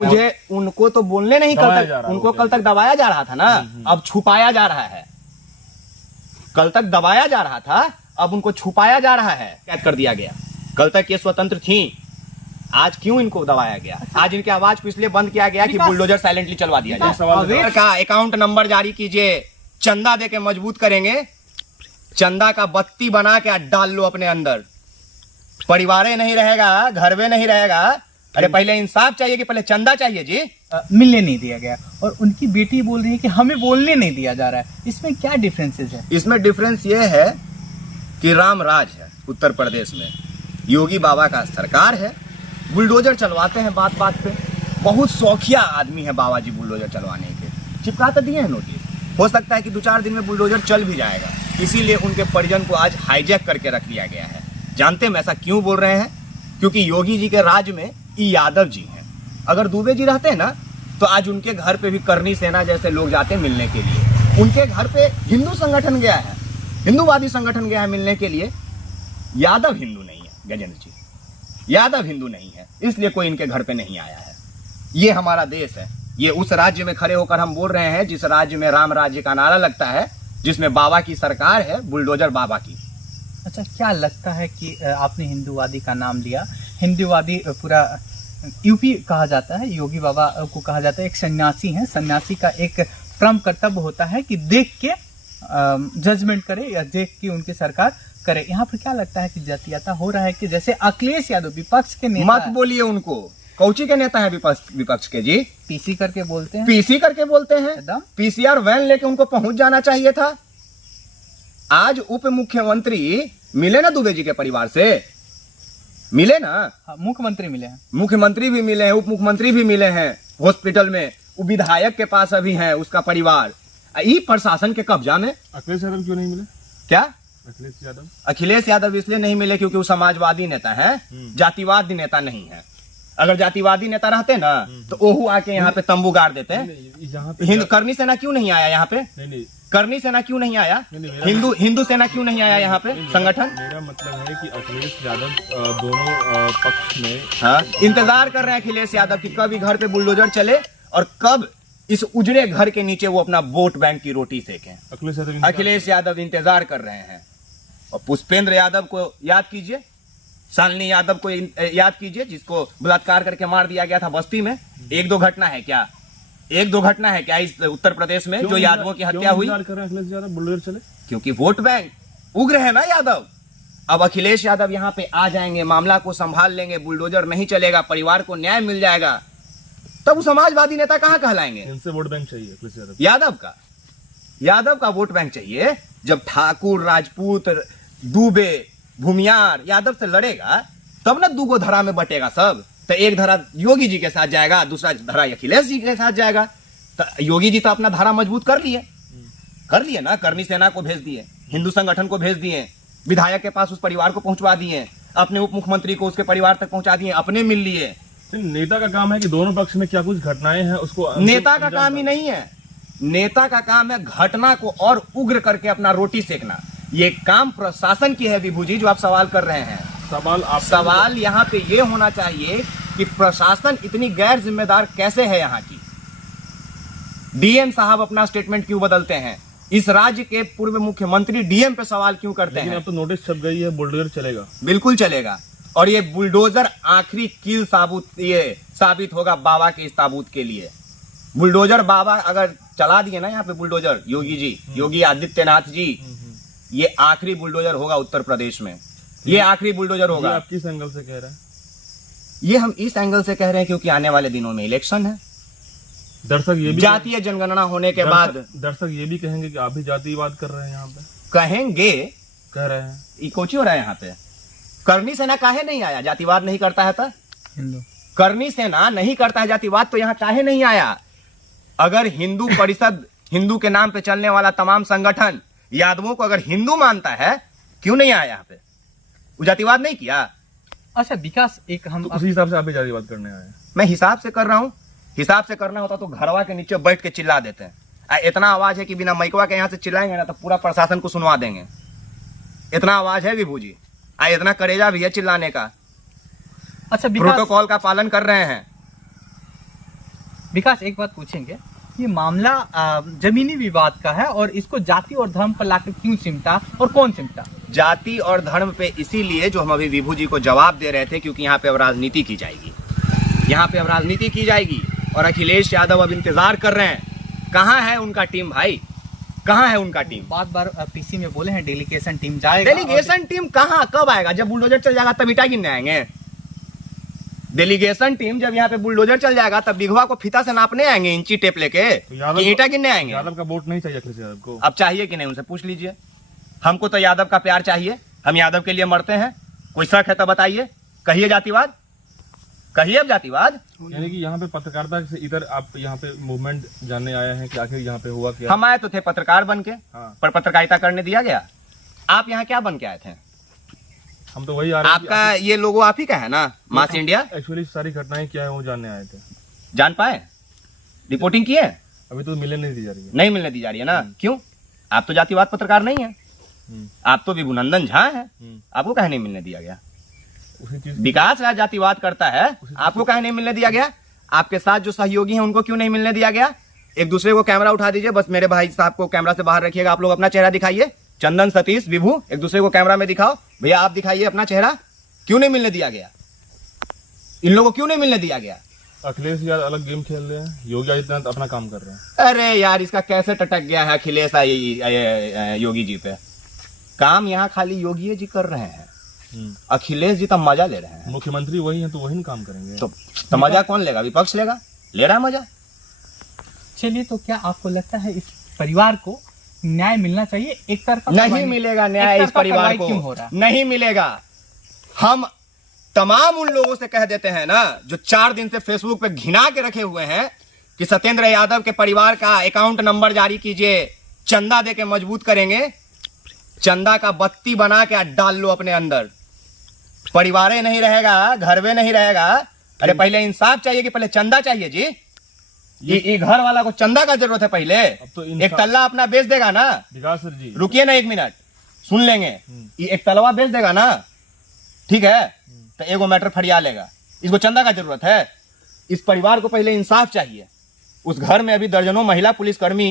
मुझे उनको तो बोलने नहीं, कल तक उनको कल तक दबाया जा रहा था ना, अब छुपाया जा रहा है। कल तक दबाया जा रहा था, अब उनको छुपाया जा रहा है, कैद कर दिया गया। कल तक ये स्वतंत्र थी, आज क्यों इनको दबाया गया? आज इनकी आवाज को इसलिए बंद किया गया कि बुलडोजर साइलेंटली चलवा दिया जाए। का अकाउंट नंबर जारी कीजिए, चंदा दे के मजबूत करेंगे। चंदा का बत्ती बना के डाल लो अपने अंदर। परिवार नहीं रहेगा, घर में नहीं रहेगा। अरे पहले इंसाफ चाहिए कि पहले चंदा चाहिए जी। मिलने नहीं दिया गया और उनकी बेटी बोल रही है कि हमें बोलने नहीं दिया जा रहा है। इसमें क्या डिफरेंसेस है? इसमें डिफरेंस ये है कि राम राज है उत्तर प्रदेश में, योगी बाबा का सरकार है, बुलडोजर चलवाते हैं बात बात पे। बहुत शौकिया आदमी है बाबा जी बुलडोजर चलवाने के। चिपका तो दिए हैं नोटिस, हो सकता है कि 2-4 दिन में बुलडोजर चल भी जाएगा। इसीलिए उनके परिजन को आज हाईजैक करके रख लिया गया है। जानते हैं हम ऐसा क्यों बोल रहे हैं? क्योंकि योगी जी के राज में ई यादव जी हैं। अगर दुबे जी रहते हैं ना, तो आज उनके घर पे भी करनी सेना जैसे लोग जाते हैं मिलने के लिए। उनके घर पे हिंदू संगठन गया है, हिंदूवादी संगठन गया है मिलने के लिए। यादव हिंदू नहीं है गजेंद्र जी, यादव हिंदू नहीं है, इसलिए कोई इनके घर पे नहीं आया है। ये हमारा देश है, ये उस राज्य में खड़े होकर हम बोल रहे हैं जिस राज्य में राम राज्य का नारा लगता है, जिसमें बाबा की सरकार है, बुलडोजर बाबा की। अच्छा, क्या लगता है कि आपने हिंदूवादी का नाम लिया, हिंदूवादी पूरा यूपी कहा जाता है, योगी बाबा को कहा जाता है एक सन्यासी हैं। सन्यासी का एक परम कर्तव्य होता है कि देख के जजमेंट करे या देख के उनकी सरकार करे। यहाँ पर क्या लगता है कि जातीयता हो रहा है कि जैसे अखिलेश यादव विपक्ष के नेता, मत बोलिए उनको, कौची के नेता है विपक्ष के जी? पीसी करके बोलते हैं, पीसी करके बोलते हैं। पीसीआर वैन लेके उनको पहुंच जाना चाहिए था। आज उप मुख्यमंत्री मिले ना दुबे जी के परिवार से, मिले ना। हाँ, मुख्यमंत्री मिले हैं, मुख्यमंत्री भी मिले हैं, उप मुख्यमंत्री भी मिले हैं हॉस्पिटल में। वो विधायक के पास अभी है उसका परिवार। ई प्रशासन के कब्जा में। अखिलेश यादव क्यों नहीं मिले? क्या अखिलेश यादव इसलिए नहीं मिले क्योंकि वो समाजवादी नेता है, जातिवादी नेता नहीं है। अगर जातिवादी नेता रहते ना तो ओहू आके यहाँ पे तंबू गाड़ देते हैं। करनी सेना क्यों नहीं आया यहाँ पे? करनी सेना क्यों नहीं आया? हिंदू सेना क्यों नहीं आया यहाँ पे संगठन? मेरा मतलब है कि अखिलेश यादव दोनों पक्ष में हाँ, इंतजार कर रहे हैं अखिलेश यादव की कब घर पे बुलडोजर चले और कब इस उजड़े घर के नीचे वो अपना वोट बैंक की रोटी सेकें। अखिलेश यादव इंतजार कर रहे हैं। और पुष्पेंद्र यादव को याद कीजिए, शालिनी यादव को याद कीजिए, जिसको बलात्कार करके मार दिया गया था बस्ती में। 1-2 घटना है क्या? 1-2 घटना है क्या इस उत्तर प्रदेश में जो यादवों की हत्या हुई? अखिलेश यादव बुलडोजर चले क्योंकि वोट बैंक उग्र है ना यादव। अब अखिलेश यादव यहाँ पे आ जाएंगे, मामला को संभाल लेंगे, बुलडोजर नहीं चलेगा, परिवार को न्याय मिल जाएगा, तब वो समाजवादी नेता कहाँ कहलाएंगे? इनसे वोट बैंक चाहिए अखिलेश यादव का वोट बैंक चाहिए। जब ठाकुर, राजपूत, दुबे, भूमियार यादव से लड़ेगा तब ना 2 धरा में बटेगा सब। तो एक धरा योगी जी के साथ जाएगा, दूसरा धरा अखिलेश जी के साथ जाएगा। तो योगी जी तो अपना धारा मजबूत कर लिए ना। करनी सेना को भेज दिए, हिंदू संगठन को भेज दिए, विधायक के पास उस परिवार को पहुंचवा दिए, अपने उप मुख्यमंत्री को उसके परिवार तक पहुंचा दिए, अपने मिल लिए। नेता का काम है कि दोनों पक्ष में क्या कुछ घटनाएं हैं उसको। नेता का काम ही नहीं है, नेता का काम है घटना को और उग्र करके अपना रोटी सेकना। ये काम प्रशासन की है विभू जी, जो आप सवाल कर रहे हैं। सवाल यहाँ पे ये होना चाहिए कि प्रशासन इतनी गैर जिम्मेदार कैसे है यहाँ की? डीएम साहब अपना स्टेटमेंट क्यों बदलते हैं? इस राज्य के पूर्व मुख्यमंत्री डीएम पे सवाल क्यों करते हैं? अब तो नोटिस छप गई है, बुलडोजर चलेगा। बिल्कुल चलेगा। और ये बुलडोजर आखिरी कील साबित होगा बाबा के इस ताबूत के लिए। बुलडोजर बाबा अगर चला दिए ना यहाँ पे बुलडोजर, योगी जी, योगी आदित्यनाथ जी, ये आखिरी बुलडोजर होगा उत्तर प्रदेश में। ये आखिरी बुलडोजर होगा। आप किस एंगल से कह रहे हैं? ये हम इस एंगल से कह रहे हैं क्योंकि आने वाले दिनों में इलेक्शन है। दर्शक ये भी जातीय जनगणना होने के बाद दर्शक ये भी कहेंगे कि आप भी जातिवाद कर रहे हैं यहाँ पे। कह रहे हैं ये कोची हो रहा है यहाँ पे। करनी सेना काहे नहीं आया? जातिवाद नहीं करता है तो करनी सेना नहीं करता है जातिवाद, तो यहाँ काहे नहीं आया? अगर हिंदू परिषद, हिंदू के नाम पे चलने वाला तमाम संगठन यादवों को अगर हिंदू मानता है, क्यों नहीं आया यहाँ पे? वो जातिवाद नहीं किया। अच्छा विकास, एक हम उसी हिसाब से आप भी जातिवाद करने आए? मैं हिसाब से कर रहा हूँ। हिसाब से करना होता तो घरवा के नीचे बैठ के चिल्ला देते हैं। इतना आवाज है कि बिना माइकवा के यहाँ से चिल्लाएंगे ना तो पूरा प्रशासन को सुनवा देंगे। इतना आवाज है विभू जी, इतना करेजा भी है चिल्लाने का। अच्छा प्रोटोकॉल का पालन कर रहे हैं। विकास, एक बात पूछेंगे, ये मामला जमीनी विवाद का है और इसको जाति और धर्म पर लाकर क्यों सिमटा और कौन सिमटा? जाति और धर्म पे इसीलिए, जो हम अभी विभू जी को जवाब दे रहे थे, क्योंकि यहाँ पे अब राजनीति की जाएगी, यहाँ पे अब राजनीति की जाएगी और अखिलेश यादव अब इंतजार कर रहे हैं। कहाँ है उनका टीम भाई, कहाँ है उनका टीम? बार पीसी में बोले हैं डेलीगेशन टीम जाएगा। डेलीगेशन टीम कहाँ, कब आएगा? जब बुलडोजर चल जाएगा तब ईटा गिनने आएंगे। डेलीगेशन टीम जब यहाँ पे बुलडोजर चल जाएगा तब बिघवा को फीता से नापने आएंगे, इंची टेप लेके, कि ईटा गिनने आएंगे। यादव का वोट नहीं चाहिए अखिलेश यादव को। अब चाहिए कि नहीं उनसे पूछ लीजिए। हमको तो यादव का प्यार चाहिए, हम यादव के लिए मरते हैं। कोई शक है तो बताइए, कहिए जातिवाद, कहिए अब जातिवाद। यानी कि यहाँ पे पत्रकारिता से इधर आप यहाँ पे मूवमेंट जानने आए हैं कि आखिर यहाँ पे हुआ क्या? हम आए तो थे पत्रकार बन के, हाँ। पर पत्रकारिता करने दिया गया। आप यहाँ क्या बन के आए थे? हम तो वही आ रहे हैं कि आपका ये लोगो आप ही का है ना, मास इंडिया? एक्चुअली सारी घटनाएं क्या है वो जानने आए थे। जान पाए? रिपोर्टिंग किए? अभी तो मिलने नहीं दी जा रही है। नहीं मिलने दी जा रही है ना, क्यों? आप तो जातिवाद पत्रकार नहीं है, आप तो विभुनंदन झा है, आपको कहे नहीं मिलने दिया गया? उसी चीज विकास राज जातिवाद करता है, आपको कहे नहीं मिलने दिया गया? आपके साथ जो सहयोगी हैं उनको क्यों नहीं मिलने दिया गया? एक दूसरे को कैमरा उठा दीजिए, बस मेरे भाई साहब को कैमरा से बाहर रखिएगा, आप लोग अपना चेहरा दिखाइए। चंदन, सतीश, विभू, एक दूसरे को कैमरा में दिखाओ। भैया आप दिखाइए अपना चेहरा। क्यों नहीं मिलने दिया गया? इन लोगों को क्यों नहीं मिलने दिया गया? अखिलेश यादव अलग गेम खेल रहे हैं, योगी आदित्यनाथ अपना काम कर रहे हैं। अरे यार, इसका कैसे टटक गया है अखिलेश योगी जी पे। काम यहाँ खाली योगी जी कर रहे हैं, अखिलेश जी तो मजा ले रहे हैं। मुख्यमंत्री वही है तो वही काम करेंगे। तो मजा कौन लेगा? विपक्ष लेगा? ले रहा है मजा। चलिए, तो क्या आपको लगता है इस परिवार को न्याय मिलना चाहिए? एक तरफा नहीं मिलेगा न्याय इस परिवार को, क्यों हो रहा? नहीं मिलेगा। हम तमाम उन लोगों से कह देते हैं ना, जो 4 दिन से फेसबुक पे घिना के रखे हुए हैं कि सत्येंद्र यादव के परिवार का अकाउंट नंबर जारी कीजिए, चंदा दे के मजबूत करेंगे। चंदा का बत्ती बना के डाल लो अपने अंदर, परिवार नहीं रहेगा, घर में नहीं रहेगा। अरे पहले इंसाफ चाहिए कि पहले चंदा चाहिए जी? ये घर वाला को चंदा का जरूरत है पहले। तो एक तल्ला अपना बेच देगा ना। विकास सर जी रुकिए ना 1 मिनट, सुन लेंगे। ये एक तलवा बेच देगा ना, ठीक है, तो एगो मैटर फरिया लेगा। इसको चंदा का जरूरत है? इस परिवार को पहले इंसाफ चाहिए। उस घर में अभी दर्जनों महिला पुलिसकर्मी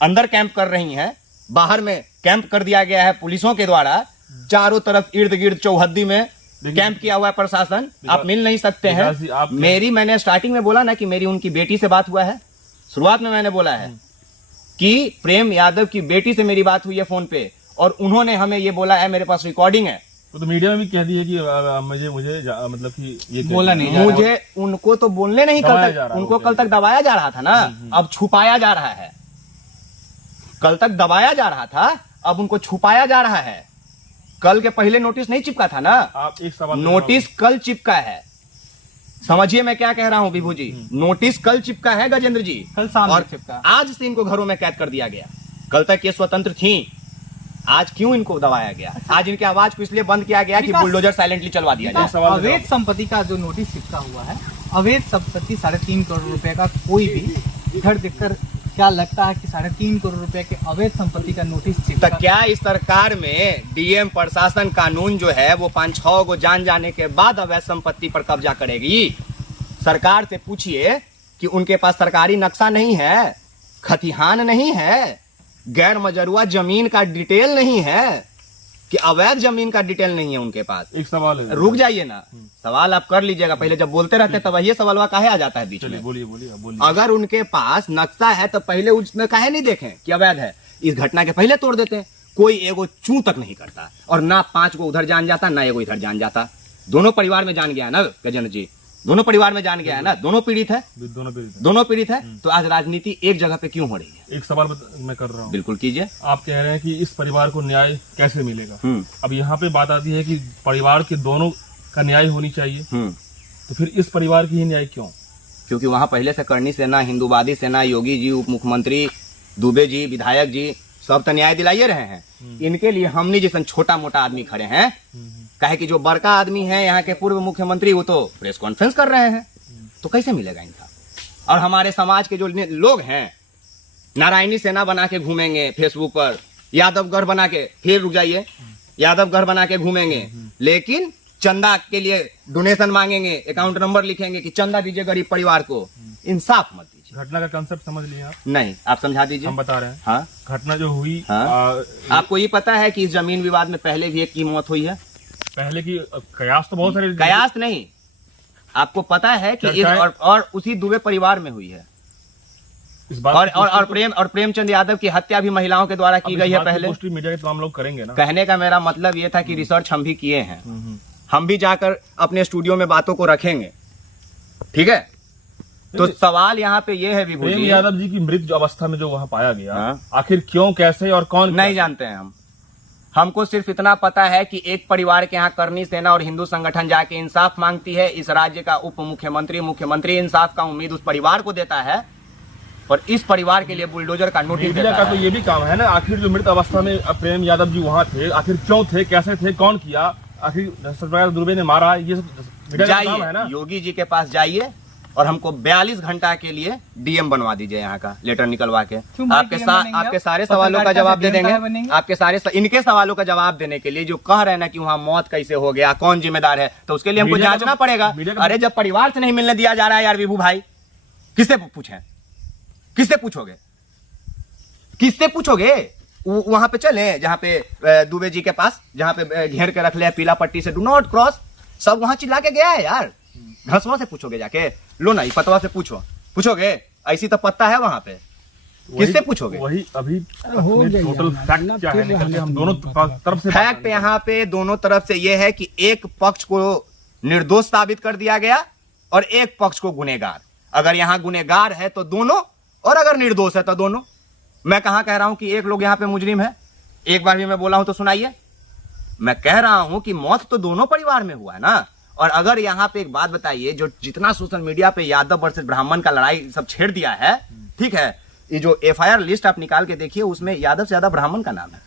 अंदर कैंप कर रही हैं, बाहर में कैंप कर दिया गया है पुलिसों के द्वारा। चारों तरफ इर्द गिर्द चौहद्दी में कैंप किया हुआ है प्रशासन। आप मिल नहीं सकते हैं। मैंने स्टार्टिंग में बोला ना कि मेरी उनकी बेटी से बात हुआ है। शुरुआत में मैंने बोला है कि प्रेम यादव की बेटी से मेरी बात हुई है फोन पे, और उन्होंने हमें ये बोला है, मेरे पास रिकॉर्डिंग है। तो मीडिया में भी कह दिया कि मुझे मतलब कि ये बोला नहीं जा रहा। मुझे उनको तो बोलने नहीं, उनको कल तक दबाया जा रहा था ना, अब छुपाया जा रहा है। कल तक दबाया जा रहा था, अब उनको छुपाया जा रहा है। कल के पहले नोटिस नहीं चिपका था ना, आप एक सवाल नोटिस कल चिपका है। समझिए मैं क्या कह रहा हूं विभू जी, नोटिस कल चिपका है गजेंद्र जी, कल सामने और चिपका। आज से इनको घरों में कैद कर दिया गया। कल तक ये स्वतंत्र थी, आज क्यों इनको दबाया गया? आज इनकी आवाज को इसलिए बंद किया गया कि बुलडोजर साइलेंटली चलवा दिया जाए। अवैध संपत्ति का जो नोटिस चिपका हुआ है, अवैध संपत्ति 3.5 करोड़ रुपए का, कोई भी घर देखकर क्या लगता है कि 3.5 करोड़ रुपए के अवैध संपत्ति का नोटिस तो चिपका? क्या इस सरकार में डीएम प्रशासन कानून जो है वो 5-6 को जान जाने के बाद अवैध संपत्ति पर कब्जा करेगी? सरकार से पूछिए कि उनके पास सरकारी नक्शा नहीं है, खतिहान नहीं है, गैर मजरूआ जमीन का डिटेल नहीं है, कि अवैध जमीन का डिटेल नहीं है उनके पास। एक सवाल है, रुक जाइए ना, सवाल आप कर लीजिएगा। पहले जब बोलते रहते तब ये सवाल काहे आ जाता है बीच में? बोलिए। अगर उनके पास नक्शा है तो पहले उसमें काहे नहीं देखें कि अवैध है? इस घटना के पहले तोड़ देते हैं। कोई एगो चू तक नहीं करता, और ना 5 को उधर जान जाता, ना एगो इधर जान जाता। दोनों परिवार में जान गया है ना गजेंद्र जी, दोनों परिवार में जान गया है ना, दोनों पीड़ित है, दोनों पीड़ित है। तो आज राजनीति एक जगह पे क्यों हो रही है? एक सवाल मैं कर रहा हूँ। बिल्कुल कीजिए। आप कह रहे हैं कि इस परिवार को न्याय कैसे मिलेगा? अब यहाँ पे बात आती है कि परिवार के दोनों का न्याय होनी चाहिए, तो फिर इस परिवार की ही न्याय क्यों? क्योंकि वहां पहले से करनी सेना, हिंदूवादी सेना, योगी जी, उप मुख्यमंत्री दुबे जी, विधायक जी, सब तो न्याय दिलाइए रहे हैं। इनके लिए हमने जैसे छोटा मोटा आदमी खड़े हैं। कहे कि जो बड़का आदमी है यहाँ के पूर्व मुख्यमंत्री, वो तो प्रेस कॉन्फ्रेंस कर रहे हैं, तो कैसे मिलेगा इंसाफ? और हमारे समाज के जो लोग हैं, नारायणी सेना बना के घूमेंगे फेसबुक पर, यादवगढ़ बना के, फिर रुक जाइए, यादवगढ़ बना के घूमेंगे, लेकिन चंदा के लिए डोनेशन मांगेंगे, अकाउंट नंबर लिखेंगे कि चंदा दीजिए गरीब परिवार को। इंसाफ मत दीजिए। घटना का कंसेप्ट समझ लिए आप? नहीं, आप समझा दीजिए। हम बता रहे हैं। हाँ, घटना जो हुई, हाँ? आपको ये पता है कि इस जमीन विवाद में पहले भी एक की मौत हुई है? पहले की कयास तो बहुत सारे, कयास नहीं, आपको पता है कि इस और उसी दुबे परिवार में हुई है। इस बात और प्रेमचंद यादव की हत्या भी महिलाओं के द्वारा की गई है पहले। मीडिया के तमाम लोग करेंगे ना। कहने का मेरा मतलब ये था कि रिसर्च हम भी किए हैं, हम भी जाकर अपने स्टूडियो में बातों को रखेंगे, ठीक है? तो सवाल यहाँ पे ये है विभू प्रेम जी, यादव जी की मृत अवस्था में जो वहाँ पाया गया, हाँ? आखिर क्यों, कैसे और कौन? नहीं जानते हैं हम। हमको सिर्फ इतना पता है कि एक परिवार के यहाँ करनी सेना और हिंदू संगठन जाके इंसाफ मांगती है। इस राज्य का उप मुख्यमंत्री, मुख्यमंत्री इंसाफ का उम्मीद उस परिवार को देता है और इस परिवार के लिए बुलडोजर का नोटिस देता का है। तो ये भी काम है ना, आखिर जो मृत अवस्था में प्रेम यादव जी वहाँ थे, आखिर क्यों थे, कैसे थे, कौन किया, आखिर सत्यपाल दुबे ने मारा, ये सब मीडिया का काम है ना। जाइए योगी जी के पास जाइए और हमको 42 घंटा के लिए डीएम बनवा दीजिए, यहाँ का लेटर निकलवा के। आपके सारे सवालों का जवाब दे देंगे। इनके सवालों का जवाब देने के लिए जो कह रहे हैं ना कि वहाँ मौत कैसे हो गया, कौन जिम्मेदार है, तो उसके लिए हमको जांचना पड़ेगा। अरे जब परिवार से नहीं मिलने दिया जा रहा है यार विभू भाई, किससे पूछे, किससे पूछोगे, किससे पूछोगे? वहां पे चले जहाँ पे दुबे जी के पास, जहाँ पे घेर के रख ले पीला पट्टी से, डू नॉट क्रॉस, सब वहां चिल्ला के गया है यार। घसवा से पूछोगे जाके, लो ना पतवा से पूछोगे, ऐसी तो पत्ता है वहां पे, किससे पूछोगे? वही अभी टोटल फैक्ट क्या है, निकल के हम दोनों तरफ से फैक्ट यहाँ पे दोनों तरफ से ये है कि एक पक्ष को निर्दोष साबित कर दिया गया और एक पक्ष को गुनहगार। अगर यहाँ गुनहगार है तो दोनों, और अगर निर्दोष है तो दोनों। मैं कहां कह रहा हूं कि एक लोग यहाँ पे मुजरिम है? एक बार भी मैं बोला हूं तो सुनाइए। मैं कह रहा हूं कि मौत तो दोनों परिवार में हुआ है ना। और अगर यहाँ पे एक बात बताइए, जो जितना सोशल मीडिया पे यादव वर्सेस ब्राह्मण का लड़ाई सब छेड़ दिया है, ठीक है, ये जो एफआईआर लिस्ट आप निकाल के देखिए, उसमें यादव से ज्यादा ब्राह्मण का नाम है,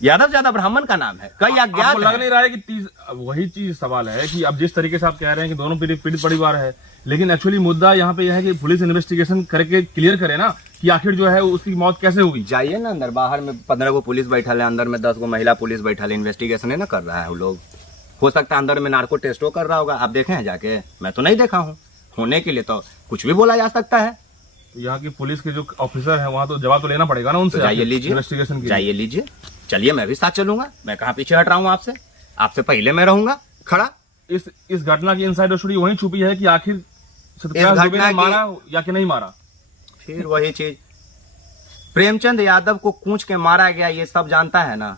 यादव से ज्यादा ब्राह्मण का नाम है। कई अज्ञात लग नहीं रहा है कि वही चीज सवाल है कि अब जिस तरीके से आप कह रहे हैं कि दोनों पीड़ित परिवार है, लेकिन एक्चुअली मुद्दा यहाँ पे यह है कि पुलिस इन्वेस्टिगेशन करके क्लियर करे ना कि आखिर जो है उसकी मौत कैसे हुई। जाइए ना अंदर, बाहर में 15 गो पुलिस बैठल है, अंदर में 10 गो महिला पुलिस बैठल है, इन्वेस्टिगेशन है ना कर रहा है वो लोग। हो सकता है अंदर में नार्को टेस्टो कर रहा होगा, आप देखे हैं जाके? मैं तो नहीं देखा हूँ। होने के लिए तो कुछ भी बोला जा सकता है। यहाँ की पुलिस के जो ऑफिसर है वहाँ तो जवाब तो लेना पड़ेगा ना उनसे। जाइए लीजिए इन्वेस्टिगेशन, जाइए लीजिए, चलिए मैं भी साथ चलूंगा। मैं कहाँ पीछे हट रहा हूँ आपसे, आपसे पहले मैं रहूंगा खड़ा। इस घटना की इनसाइडर स्टोरी वहीं छुपी है कि आखिर सत्यपाल दुबे ने मारा या कि नहीं मारा। फिर वही चीज, प्रेमचंद यादव को कूच के मारा गया, ये सब जानता है ना।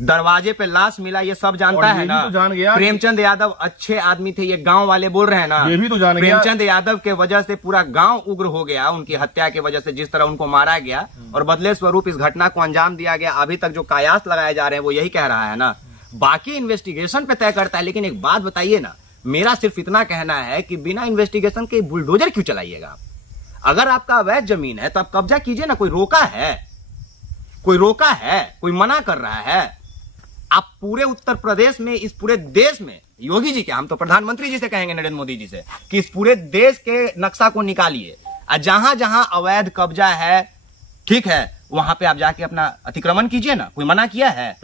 दरवाजे पे लाश मिला, ये सब जानता है ना। तो जान गया प्रेमचंद यादव अच्छे आदमी थे, ये गांव वाले बोल रहे हैं ना। ये भी तो जान गया प्रेमचंद यादव के वजह से पूरा गांव उग्र हो गया, उनकी हत्या की वजह से, जिस तरह उनको मारा गया और बदले स्वरूप इस घटना को अंजाम दिया गया। अभी तक जो कयास लगाए जा रहे हैं वो यही कह रहा है ना। बाकी इन्वेस्टिगेशन पे तय करता है। लेकिन एक बात बताइए ना, मेरा सिर्फ इतना कहना है कि बिना इन्वेस्टिगेशन के बुलडोजर क्यों चलाइएगा? अगर आपका अवैध जमीन है तो आप कब्जा कीजिए ना। कोई रोका है? कोई रोका है? कोई मना कर रहा है? आप पूरे उत्तर प्रदेश में, इस पूरे देश में, योगी जी के, हम तो प्रधानमंत्री जी से कहेंगे, नरेंद्र मोदी जी से, कि इस पूरे देश के नक्शा को निकालिए और जहां जहां अवैध कब्जा है, ठीक है, वहां पे आप जाके अपना अतिक्रमण कीजिए ना। कोई मना किया है?